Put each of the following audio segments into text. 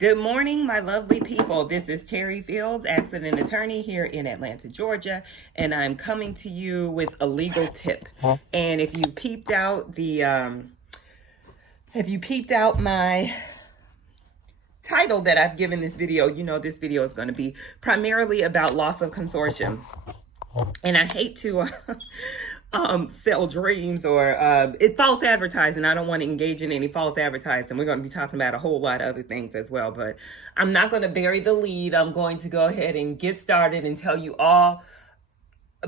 Good morning, my lovely people. This is Terry Fields, accident attorney here in Atlanta, Georgia, and I'm coming to you with a legal tip. And if you peeped out my title that I've given this video, you know this video is going to be primarily about loss of consortium. And I hate to sell dreams or it's false advertising. I don't want to engage in any false advertising. We're going to be talking about a whole lot of other things as well, but I'm not going to bury the lead. I'm going to go ahead and get started and tell you all,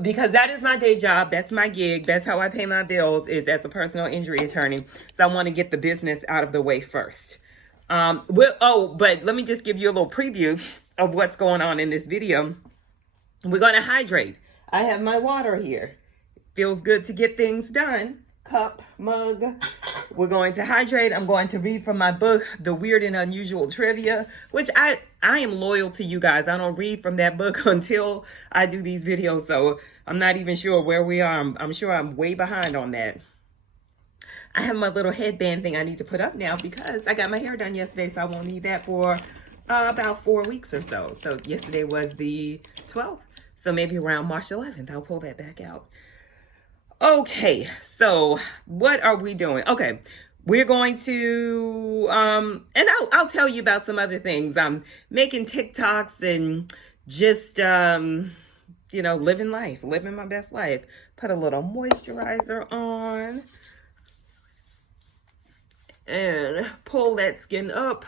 because that is my day job. That's my gig. That's how I pay my bills, is as a personal injury attorney. So I want to get the business out of the way first. But let me just give you a little preview of what's going on in this video. We're going to hydrate. I have my water here. Feels good to get things done. Cup, mug. We're going to hydrate. I'm going to read from my book, The Weird and Unusual Trivia, which I am loyal to you guys. I don't read from that book until I do these videos, so I'm not even sure where we are. I'm sure I'm way behind on that. I have my little headband thing I need to put up now because I got my hair done yesterday, so I won't need that for about 4 weeks or so. So yesterday was the 12th. So maybe around March 11th, I'll pull that back out. Okay, so what are we doing? Okay, we're going to, and I'll tell you about some other things. I'm making TikToks and just, living life, living my best life. Put a little moisturizer on and pull that skin up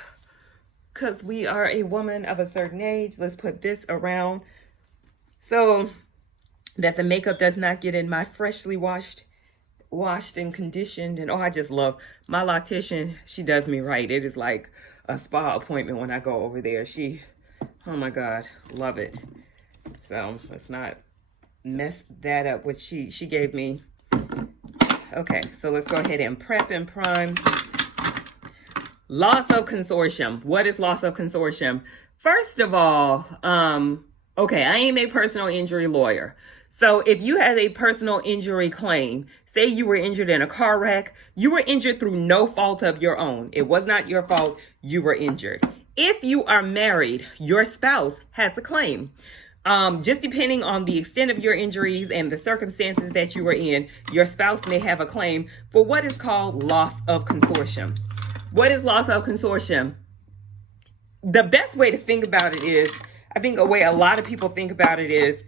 because we are a woman of a certain age. Let's put this around so that the makeup does not get in my freshly washed and conditioned. And I just love my loctician. She does me right. It is like a spa appointment when I go over there. Oh my God, love it. So let's not mess that up, which she gave me. Okay, so let's go ahead and prep and prime. Loss of consortium. What is loss of consortium? First of all, okay, I am a personal injury lawyer. So if you have a personal injury claim, say you were injured in a car wreck, you were injured through no fault of your own. It was not your fault. You were injured. If you are married, your spouse has a claim. Just depending on the extent of your injuries and the circumstances that you were in, your spouse may have a claim for what is called loss of consortium. What is loss of consortium? The best way to think about it is, I think a way a lot of people think about it is,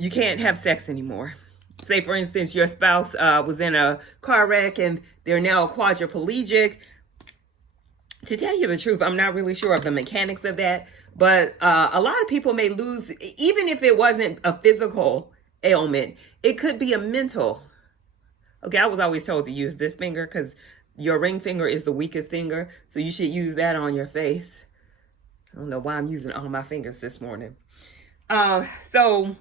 you can't have sex anymore. Say, for instance, your spouse was in a car wreck and they're now quadriplegic. To tell you the truth, I'm not really sure of the mechanics of that, but a lot of people may lose, even if it wasn't a physical ailment, it could be a mental. Okay, I was always told to use this finger because your ring finger is the weakest finger, so you should use that on your face. I don't know why I'm using all my fingers this morning. So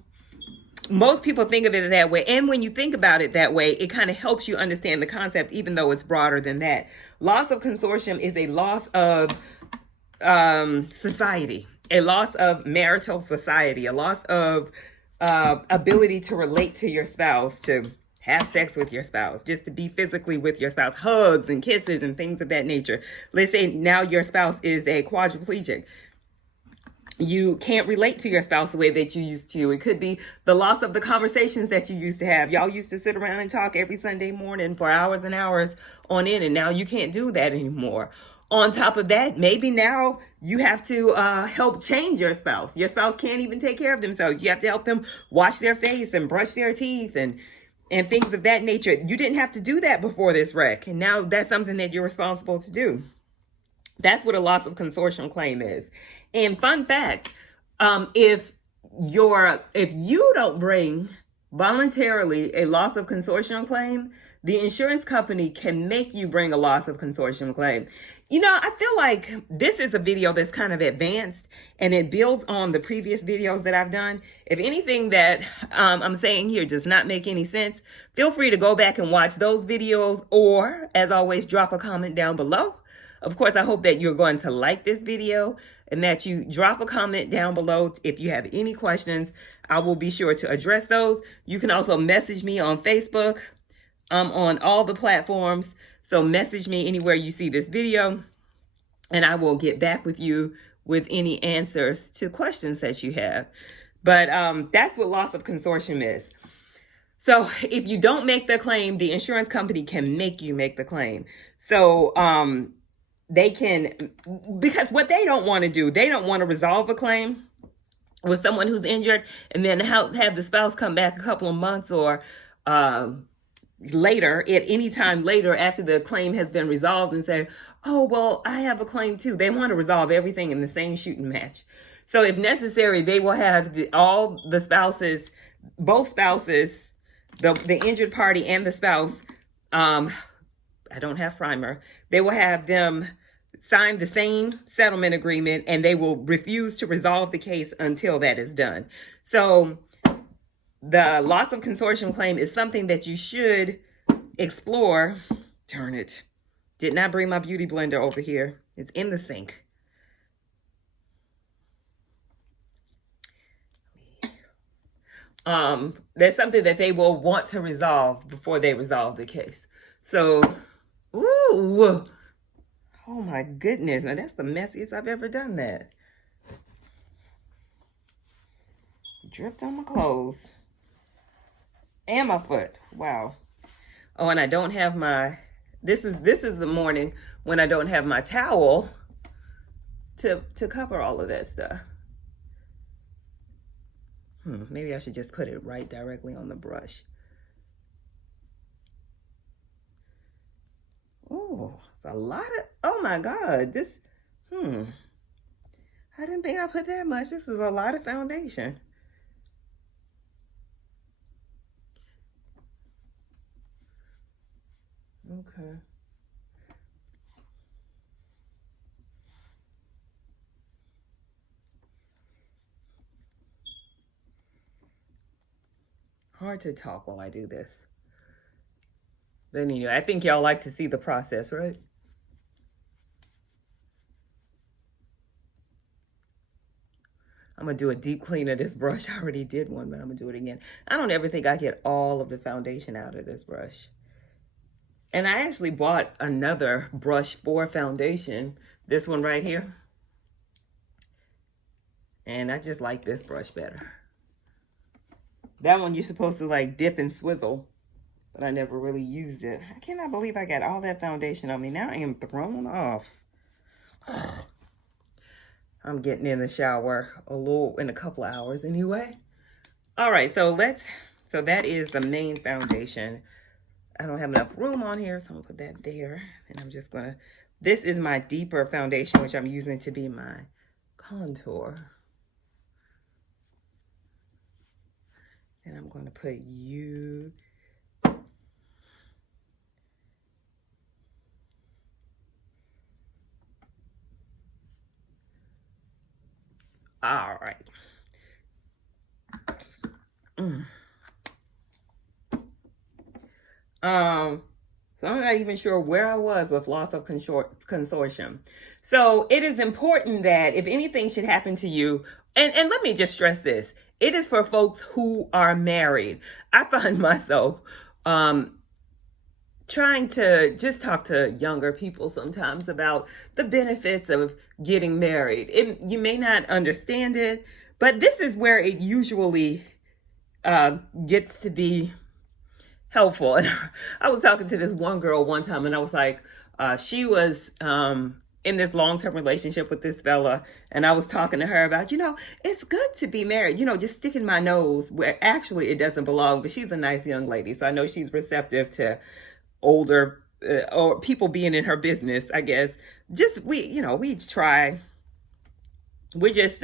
most people think of it that way. And when you think about it that way, it kind of helps you understand the concept, even though it's broader than that. Loss of consortium is a loss of society, a loss of marital society, a loss of ability to relate to your spouse, to have sex with your spouse, just to be physically with your spouse, hugs and kisses and things of that nature. Let's say now your spouse is a quadriplegic. You can't relate to your spouse the way that you used to. It could be the loss of the conversations that you used to have. Y'all used to sit around and talk every Sunday morning for hours and hours on end, and now you can't do that anymore. On top of that, maybe now you have to help change your spouse. Your spouse can't even take care of themselves. You have to help them wash their face and brush their teeth and things of that nature. You didn't have to do that before this wreck, and now that's something that you're responsible to do. That's what a loss of consortium claim is. And fun fact, if you don't bring voluntarily a loss of consortium claim, the insurance company can make you bring a loss of consortium claim. You know, I feel like this is a video that's kind of advanced and it builds on the previous videos that I've done. If anything that I'm saying here does not make any sense, feel free to go back and watch those videos, or as always, drop a comment down below. Of course, I hope that you're going to like this video and that you drop a comment down below. If you have any questions, I will be sure to address those. You can also message me on Facebook, on all the platforms. So message me anywhere you see this video. and I will get back with you with any answers to questions that you have. But that's what loss of consortium is. So if you don't make the claim, the insurance company can make you make the claim. So they can, because what they don't want to do, they don't want to resolve a claim with someone who's injured and then have the spouse come back a couple of months or later, at any time later after the claim has been resolved and say, oh, well, I have a claim too. They want to resolve everything in the same shooting match. So if necessary, they will have all the spouses, both spouses, the injured party and the spouse, I don't have primer, they will have them sign the same settlement agreement and they will refuse to resolve the case until that is done. So the loss of consortium claim is something that you should explore. Darn it. Did not bring my beauty blender over here. It's in the sink. That's something that they will want to resolve before they resolve the case. So, ooh, oh my goodness. Now that's the messiest I've ever done that. Dripped on my clothes. And my foot. Wow. Oh, and I don't have my, this is the morning when I don't have my towel to cover all of that stuff. Maybe I should just put it right directly on the brush. Oh, it's a lot of, oh my God, this, I didn't think I put that much. This is a lot of foundation. Okay. Hard to talk while I do this. Then, I think y'all like to see the process, right? I'm going to do a deep clean of this brush. I already did one, but I'm going to do it again. I don't ever think I get all of the foundation out of this brush. And I actually bought another brush for foundation, this one right here. And I just like this brush better. That one you're supposed to like dip and swizzle, but I never really used it. I cannot believe I got all that foundation on me. Now I am thrown off. I'm getting in the shower in a couple of hours anyway. All right, so that is the main foundation. I don't have enough room on here, so I'm gonna put that there. And I'm just gonna, this is my deeper foundation, which I'm using to be my contour. And I'm gonna put you. All right. So I'm not even sure where I was with loss of consortium. So it is important that if anything should happen to you, and let me just stress this, it is for folks who are married. I find myself trying to just talk to younger people sometimes about the benefits of getting married. You may not understand it, but this is where it usually gets to be helpful. And I was talking to this one girl one time, and I was like, she was in this long-term relationship with this fella, and I was talking to her about, it's good to be married, just sticking my nose where actually it doesn't belong. But she's a nice young lady, so I know she's receptive to older or people being in her business, I guess. Just we try. We're just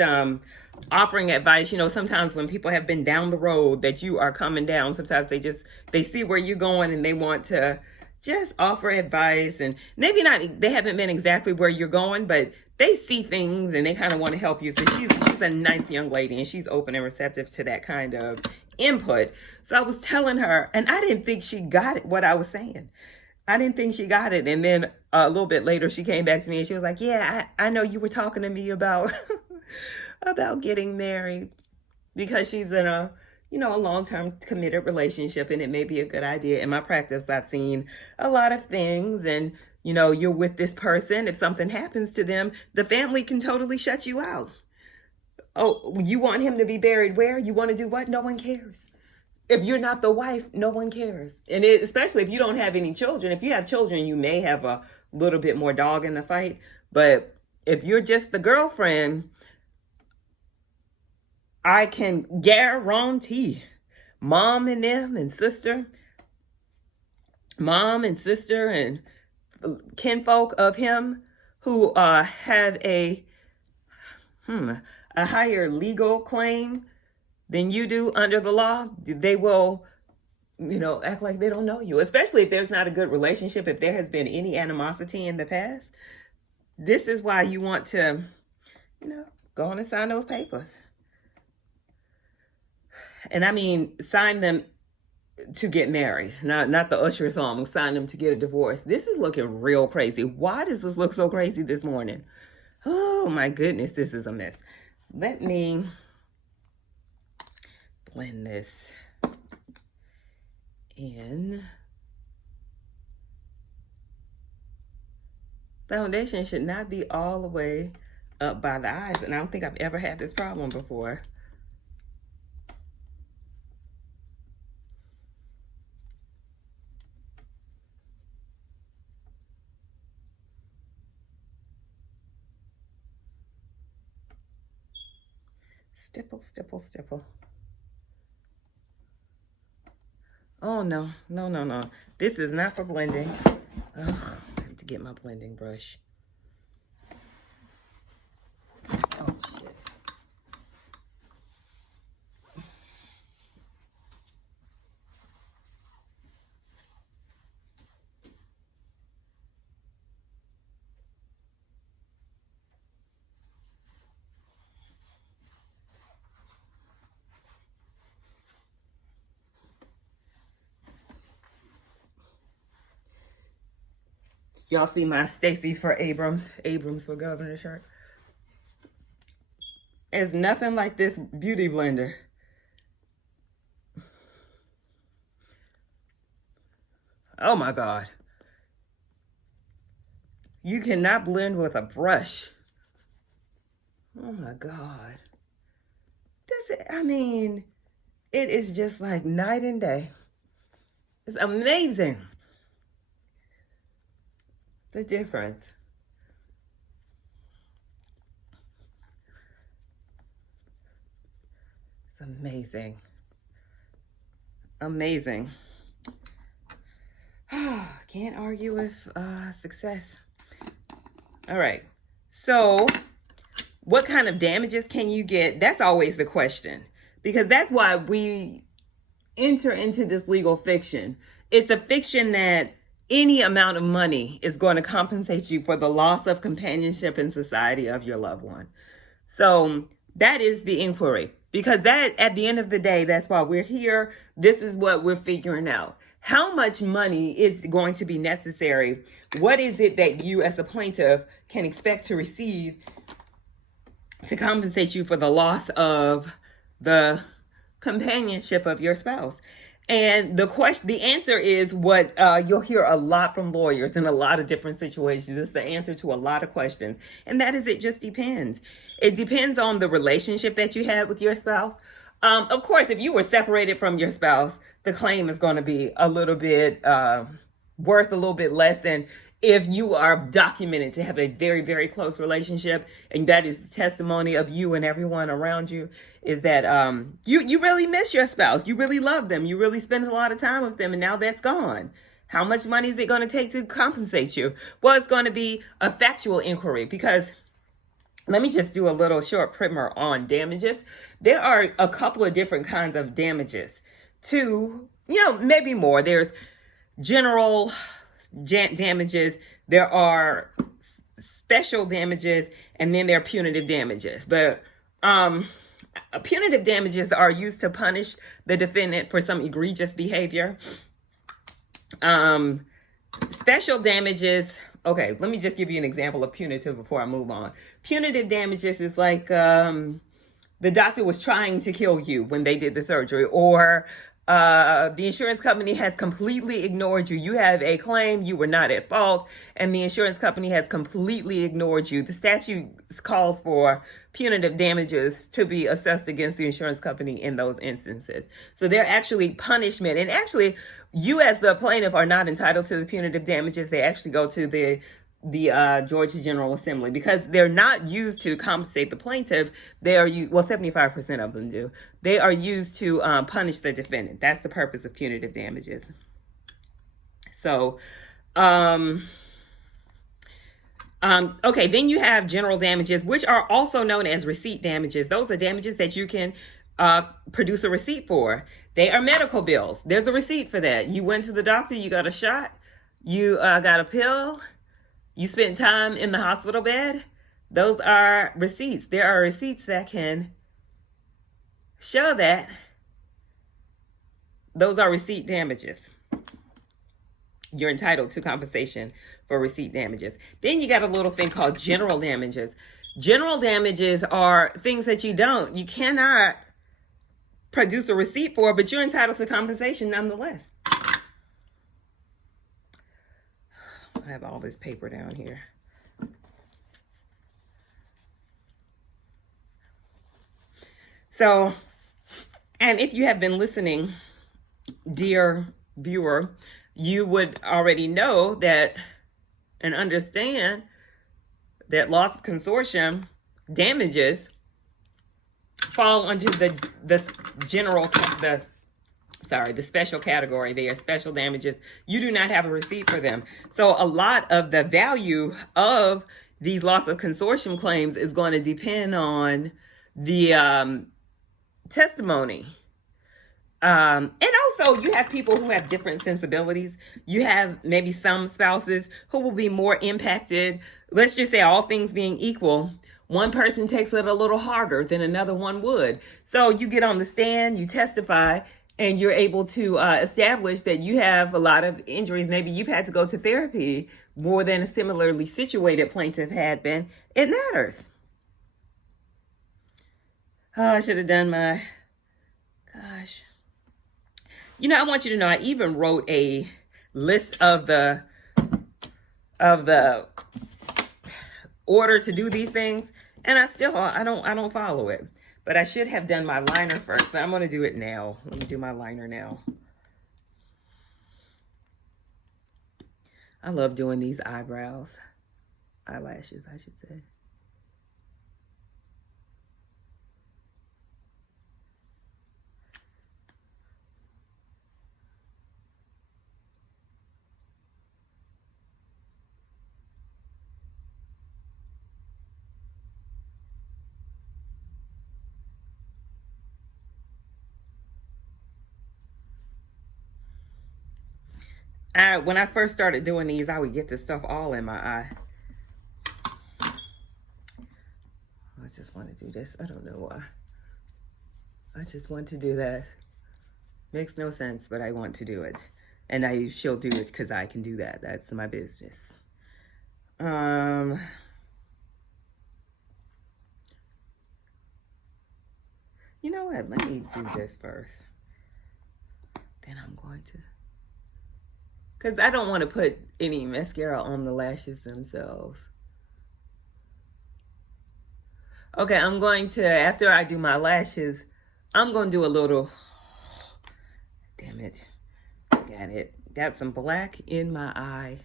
offering advice. Sometimes when people have been down the road that you are coming down, sometimes they see where you're going and they want to just offer advice. And maybe they haven't been exactly where you're going, but they see things and they kind of want to help you. So she's a nice young lady, and she's open and receptive to that kind of input. So I was telling her, and I didn't think she got it, what I was saying. I didn't think she got it. And then a little bit later, she came back to me and she was like, yeah, I know you were talking to me about about getting married, because she's in a a long-term committed relationship, and it may be a good idea. In my practice, I've seen a lot of things, and you're with this person. If something happens to them, the family can totally shut you out. Oh, you want him to be buried where? You want to do what? No one cares. If you're not the wife, no one cares. And especially if you don't have any children. If you have children, you may have a little bit more dog in the fight. But if you're just the girlfriend, I can guarantee mom and sister and kinfolk of him who have a higher legal claim than you do under the law, they will, act like they don't know you, especially if there's not a good relationship, if there has been any animosity in the past. This is why you want to, go on and sign those papers. And I mean, sign them to get married, not the Usher song, sign them to get a divorce. This is looking real crazy. Why does this look so crazy this morning? Oh my goodness, this is a mess. Let me blend this in. Foundation should not be all the way up by the eyes, and I don't think I've ever had this problem before. Stipple, stipple, stipple. Oh, no. This is not for blending. I have to get my blending brush. Oh, shit. Y'all see my Stacey for Abrams for governor shirt? It's nothing like this beauty blender. Oh my God. You cannot blend with a brush. Oh my God. It is just like night and day. It's amazing. The difference. It's amazing. Amazing. Can't argue with success. All right. So what kind of damages can you get? That's always the question, because that's why we enter into this legal fiction. It's a fiction that any amount of money is going to compensate you for the loss of companionship and society of your loved one. So that is the inquiry, because that, at the end of the day, that's why we're here. This is what we're figuring out. How much money is going to be necessary? What is it that you as a plaintiff can expect to receive to compensate you for the loss of the companionship of your spouse? And the answer is what you'll hear a lot from lawyers in a lot of different situations. It's the answer to a lot of questions. And that is, it just depends. It depends on the relationship that you had with your spouse. Of course, if you were separated from your spouse, the claim is going to be a little bit worth a little bit less than if you are documented to have a very, very close relationship, and that is the testimony of you and everyone around you, is that you really miss your spouse. You really love them. You really spend a lot of time with them, and now that's gone. How much money is it going to take to compensate you? Well, it's going to be a factual inquiry, because let me just do a little short primer on damages. There are a couple of different kinds of damages to, maybe more. There's general damages, there are special damages, and then there are punitive damages. But punitive damages are used to punish the defendant for some egregious behavior. Special damages, okay, let me just give you an example of punitive before I move on. Punitive damages is like the doctor was trying to kill you when they did the surgery, or the insurance company has completely ignored you. You have a claim, you were not at fault, and the insurance company has completely ignored you. The statute calls for punitive damages to be assessed against the insurance company in those instances. So they're actually punishment. And actually, you as the plaintiff are not entitled to the punitive damages. They actually go to the Georgia General Assembly, because they're not used to compensate the plaintiff. They are used, well, 75% of them do. They are used to punish the defendant. That's the purpose of punitive damages. So, okay, then you have general damages, which are also known as receipt damages. Those are damages that you can produce a receipt for. They are medical bills. There's a receipt for that. You went to the doctor, you got a shot, you got a pill, you spent time in the hospital bed. Those are receipts. There are receipts that can show that. Those are receipt damages. You're entitled to compensation for receipt damages. Then you got a little thing called general damages. General damages are things that you cannot produce a receipt for, but you're entitled to compensation nonetheless. I have all this paper down here. So, and if you have been listening, dear viewer, you would already know that and understand that loss of consortium damages fall under the special category. They are special damages. You do not have a receipt for them. So a lot of the value of these loss of consortium claims is going to depend on the testimony. And also, you have people who have different sensibilities. You have maybe some spouses who will be more impacted. Let's just say, all things being equal, one person takes it a little harder than another one would. So you get on the stand, you testify, and you're able to establish that you have a lot of injuries. Maybe you've had to go to therapy more than a similarly situated plaintiff had been. It matters. Oh, I should have done my, gosh. You know, I want you to know, I even wrote a list of the order to do these things, and I don't follow it. But I should have done my liner first, but I'm going to do it now. Let me do my liner now. I love doing these eyelashes, I should say. When I first started doing these, I would get this stuff all in my eye. I just want to do this. I don't know why. I just want to do that. Makes no sense, but I want to do it. And she'll do it because I can do that. That's my business. You know what? Let me do this first. Then I'm going to... because I don't want to put any mascara on the lashes themselves. Okay, I'm going to, after I do my lashes, I'm going to do a little, damn it, got it. Got some black in my eye.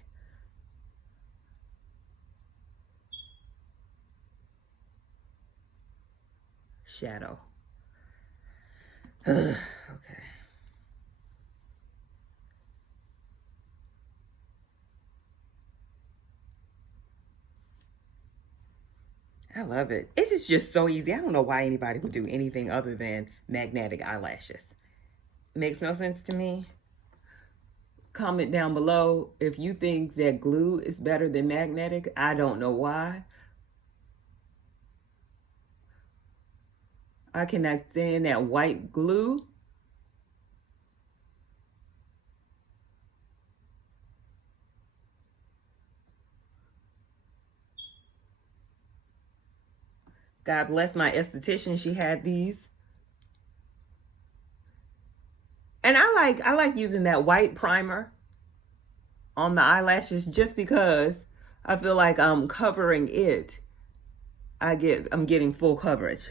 Shadow. Okay. I love it. It is just so easy. I don't know why anybody would do anything other than magnetic eyelashes. Makes no sense to me. Comment down below if you think that glue is better than magnetic. I don't know why. I cannot stand that white glue. God bless my esthetician. She had these. And I like using that white primer on the eyelashes just because I feel like I'm covering it. I'm getting full coverage.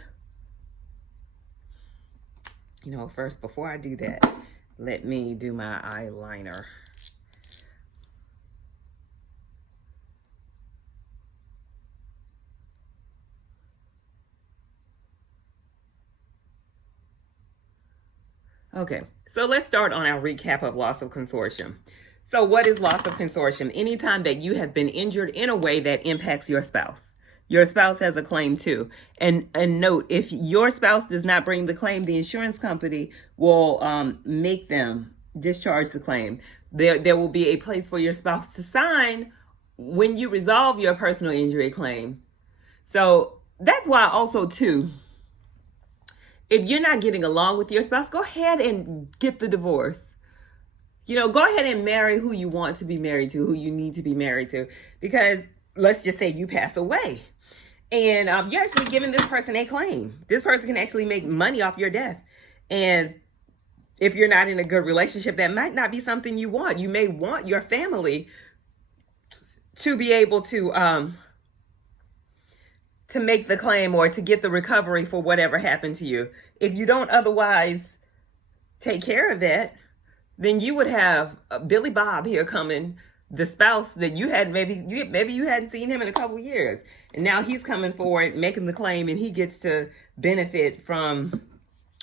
You know, first, before I do that, let me do my eyeliner. Okay, so let's start on our recap of loss of consortium. So what is loss of consortium? Anytime that you have been injured in a way that impacts your spouse. Your spouse has a claim too. And note, if your spouse does not bring the claim, the insurance company will make them discharge the claim. There will be a place for your spouse to sign when you resolve your personal injury claim. So that's why also too, if you're not getting along with your spouse, go ahead and get the divorce. You know, go ahead and marry who you want to be married to, who you need to be married to. Because let's just say you pass away and you're actually giving this person a claim. This person can actually make money off your death. And if you're not in a good relationship, that might not be something you want. You may want your family to be able to make the claim or to get the recovery for whatever happened to you. If you don't otherwise take care of that, then you would have Billy Bob here coming, the spouse that you had, maybe you hadn't seen him in a couple years. And now he's coming forward, making the claim, and he gets to benefit from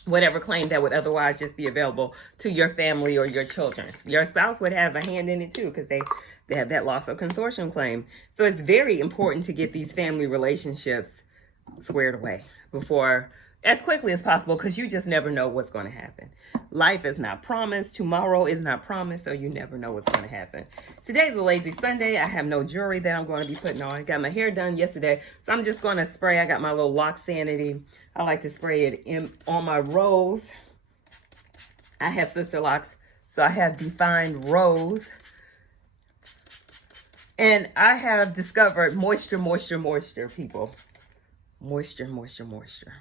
whatever claim that would otherwise just be available to your family or your children. Your spouse would have a hand in it too, because they have that loss of consortium claim. So it's very important to get these family relationships squared away before, as quickly as possible, because you just never know what's going to happen. Life is not promised. Tomorrow is not promised, so you never know what's going to happen. Today's a lazy Sunday. I have no jewelry that I'm going to be putting on. I got my hair done yesterday, so I'm just going to spray. I got my little Lock Sanity. I like to spray it on my rose. I have sister locks, so I have defined rose. And I have discovered moisture, moisture, moisture, people. Moisture, moisture, moisture.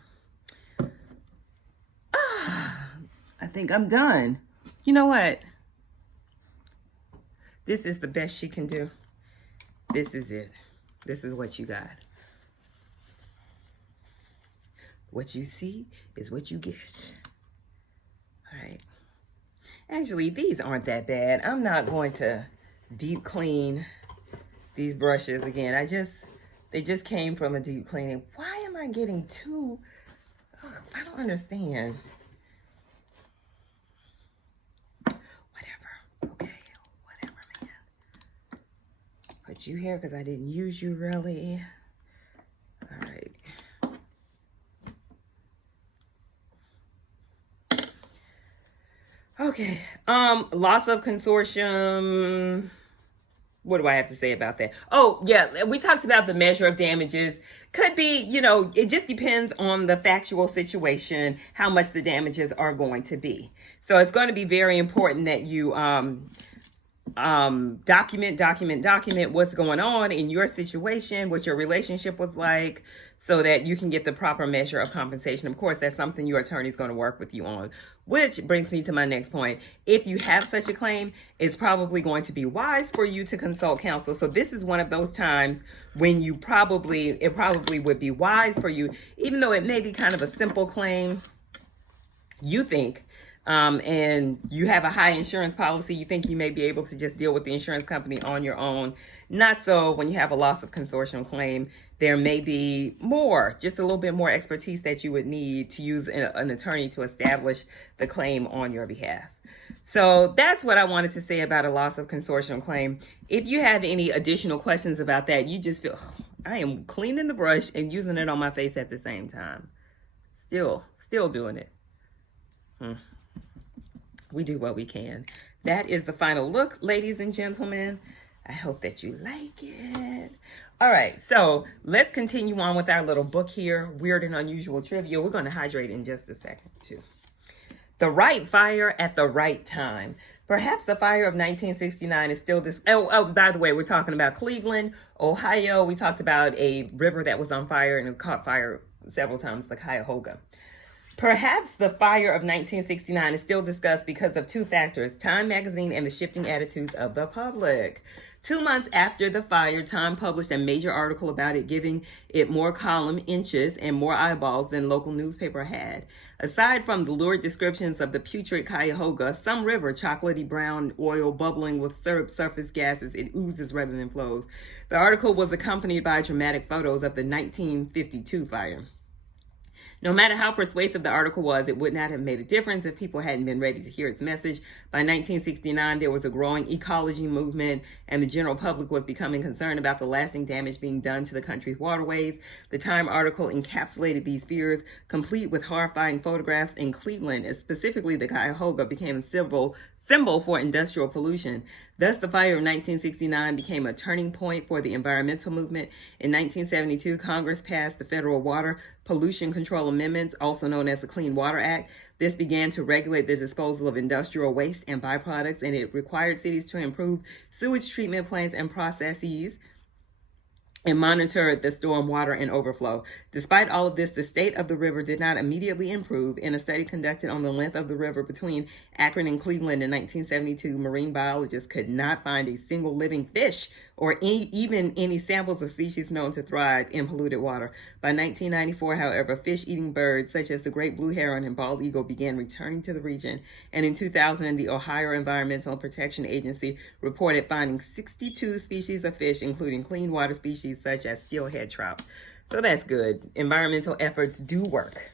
I think I'm done. You know what? This is the best she can do. This is it. This is what you got. What you see is what you get. All right. Actually, these aren't that bad. I'm not going to deep clean these brushes again. They just came from a deep cleaning. Why am I getting two? I don't understand. Put you here because I didn't use you really. All right. Okay. Loss of consortium. What do I have to say about that? Oh, yeah, we talked about the measure of damages. Could be, you know, it just depends on the factual situation, how much the damages are going to be. So it's going to be very important that you document what's going on in your situation, what your relationship was like, so that you can get the proper measure of compensation. Of course, that's something your attorney is going to work with you on, which brings me to my next point. If you have such a claim, it's probably going to be wise for you to consult counsel. So this is one of those times when it probably would be wise for you, even though it may be kind of a simple claim, you think, and you have a high insurance policy, you think you may be able to just deal with the insurance company on your own. Not so when you have a loss of consortium claim. There may be just a little bit more expertise that you would need to use an attorney to establish the claim on your behalf. So that's what I wanted to say about a loss of consortium claim. If you have any additional questions about that, you just feel, I am cleaning the brush and using it on my face at the same time. Still doing it. We do what we can. That is the final look, ladies and gentlemen. I hope that you like it. All right, so let's continue on with our little book here, Weird and Unusual Trivia. We're going to hydrate in just a second, too. The right fire at the right time. Perhaps the fire of 1969 is still this. Oh, by the way, we're talking about Cleveland, Ohio. We talked about a river that was on fire and it caught fire several times the Cuyahoga. Perhaps the fire of 1969 is still discussed because of two factors: Time magazine and the shifting attitudes of the public. 2 months after the fire, Time published a major article about it, giving it more column inches and more eyeballs than local newspaper had. Aside from the lurid descriptions of the putrid Cuyahoga, some river, chocolatey brown oil bubbling with syrup surface gases, it oozes rather than flows. The article was accompanied by dramatic photos of the 1952 fire. No matter how persuasive the article was, it would not have made a difference if people hadn't been ready to hear its message. By 1969, there was a growing ecology movement, and the general public was becoming concerned about the lasting damage being done to the country's waterways. The Time article encapsulated these fears, complete with horrifying photographs in Cleveland, specifically the Cuyahoga, became a symbol for industrial pollution. Thus, the fire of 1969 became a turning point for the environmental movement. In 1972, Congress passed the Federal Water Pollution Control Amendments, also known as the Clean Water Act. This began to regulate the disposal of industrial waste and byproducts, and it required cities to improve sewage treatment plants and processes and monitor the storm water and overflow. Despite all of this, the state of the river did not immediately improve. In a study conducted on the length of the river between Akron and Cleveland in 1972, marine biologists could not find a single living fish or even any samples of species known to thrive in polluted water. By 1994, however, fish-eating birds such as the great blue heron and bald eagle began returning to the region. And in 2000, the Ohio Environmental Protection Agency reported finding 62 species of fish, including clean water species such as steelhead trout. So that's good. Environmental efforts do work.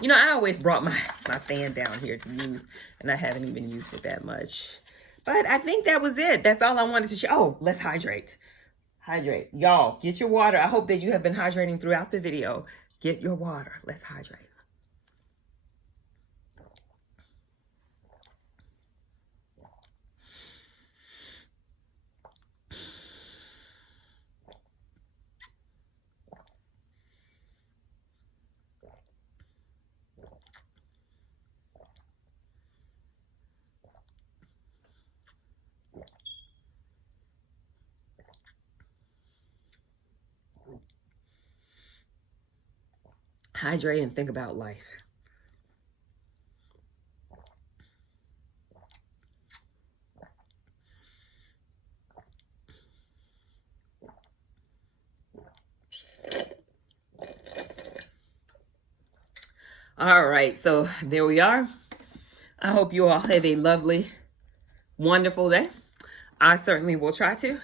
You know, I always brought my fan down here to use, and I haven't even used it that much. But I think that was it. That's all I wanted to show. Oh, let's hydrate. Hydrate. Y'all, get your water. I hope that you have been hydrating throughout the video. Get your water. Let's hydrate. Hydrate and think about life. All right, so there we are. I hope you all have a lovely, wonderful day. I certainly will try to.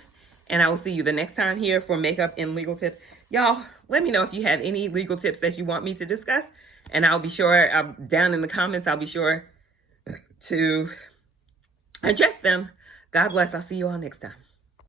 And I will see you the next time here for makeup and legal tips. Y'all, let me know if you have any legal tips that you want me to discuss. And I'll be sure, down in the comments, I'll be sure to address them. God bless. I'll see you all next time.